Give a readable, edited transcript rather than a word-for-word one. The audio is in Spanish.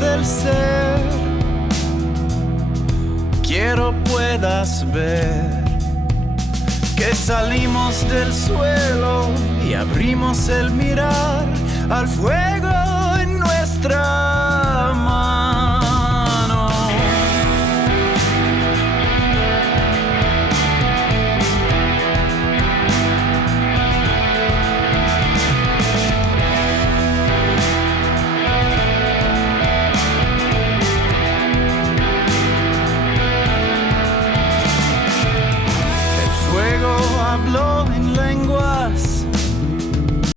Del ser, quiero puedas ver que salimos del suelo y abrimos el mirar al fuego en nuestra mano.